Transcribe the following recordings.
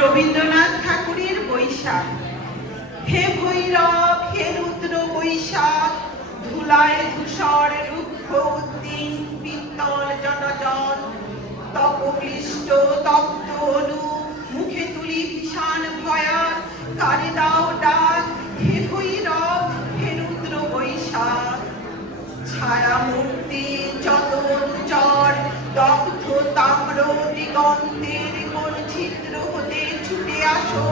রবীন্দ্রনাথ ঠাকুরের বৈশাখ। হে ভৈরব, হে রুদ্র বৈশাখ, ধুলায় ধূসর রুক্ষ উদ্দিন পিত্তল জনজন, তপক্লিষ্ট তপ্ত অনু মুখে তুলি ভীষণ ভয়ার, কারে দাও ডাক হে ভৈরব, হে রুদ্র বৈশাখ। ছায়া মূর্তি যত অনুচর দগ্ধ তাম্র দিগন্তের কোন ছিদ্র হতে ছুটে আসো,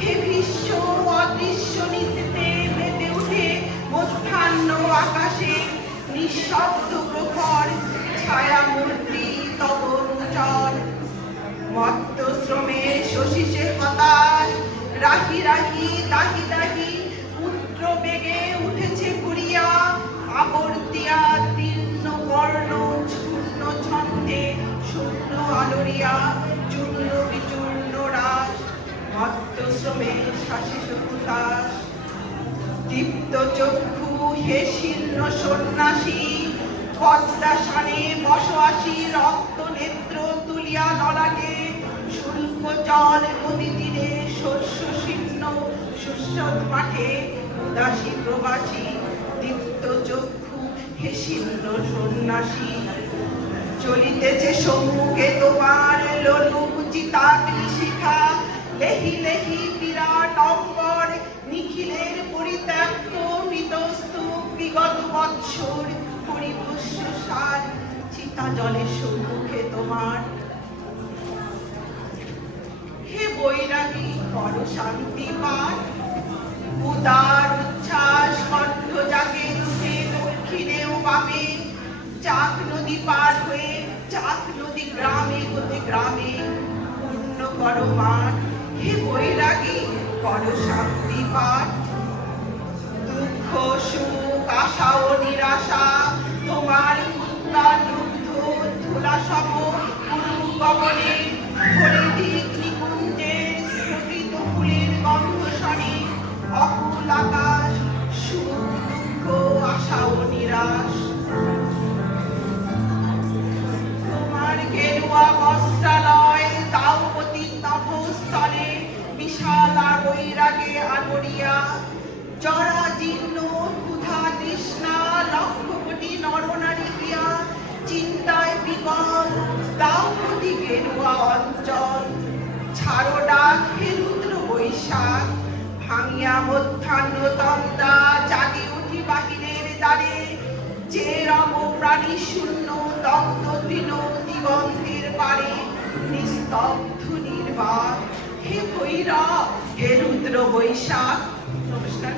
হে ভীষ্ম অদৃশ্য নিত্যে মেতে উঠে মধ্যাহ্ন আকাশে নিঃশব্দ প্রখর ছায়া মূর্তি তব অনুচর। মত্ত শ্রমে শশীষে হতাশ রাহি রাহি দাহি দাহি পুত্র বেগে উঠেছে ঘুরিয়া, আবর্তিয়া দীর্ণ বর্ণ চূর্ণ ছন্দে শূন্য আলোরিয়া চূর্ণ বিচূর্ণ রাস। মত্ত শ্রমে শাসিত হুতাশ দীপ্ত চক্ষু হে শীর্ণ সন্ন্যাসী, পদ্মাসনে বসবাসী রক্ত নেত্র তুলিয়া ললাটে, শুল্ক জল নদী তীরে শস্য শীর্ণ শুষ্যৎ মাঠে উদাসী প্রবাসী। দীপ্ত চক্ষু হে শীর্ণ সন্ন্যাসী, চলিতেছে সম্মুখে তোমার লোলুপ চিতাগ্নি শিখা, লেহি লেহি বিরাট অম্বর নিখিলের পরিত্যক্ত মৃতস্তূপ বিগত বৎসর পরিপুষ্য সার চিতা জলের সম্মুখে তোমার। হে বৈরাগী বড় শান্তি পাঠ, উদার উচ্ছ্বাস কণ্ঠ জাগে উঠে দক্ষিণে ও বামে, চাক নদী পার হয়ে চাক নদী গ্রামে হতে গ্রামে পূর্ণ করো মাঠ। হে বৈরাগী বড় শান্তি পাঠ, দুঃখ সুখ আশা ও নিরাশা তোমার উত্তাল রুদ্ধ ধুলা সম পুরু গগনে, হরিদিক নিকুঞ্জের স্ফুটিত ফুলের গন্ধ শনে অকুল আকাশ সুখ দুঃখ আশা ও নিরাশ। তোমার গেরুয়া বস্ত্রালয় দাওপতি তপস্থলে বিশাল বৈরাগে আনরিয়া, জরা জীর্ণ ক্ষুধা তৃষ্ণা লক্ষ কোটি নরনারী হিয়া চিন্তায় বিকল দাওপতি গেরুয়া অঞ্চল। ছাড়ো ডাক হে রুদ্র বৈশাখ, ভাঙিয়া মধ্যাহ্ন তন্দ্রা জাগে উঠি বাহিরের দ্বারে, যে রম প্রাণী শূন্য দগ্ধ তৃণ দিগন্তের পারে নিস্তব্ধ নির্বাক। হে ভৈরব, হে রুদ্র বৈশাখ। নমস্কার।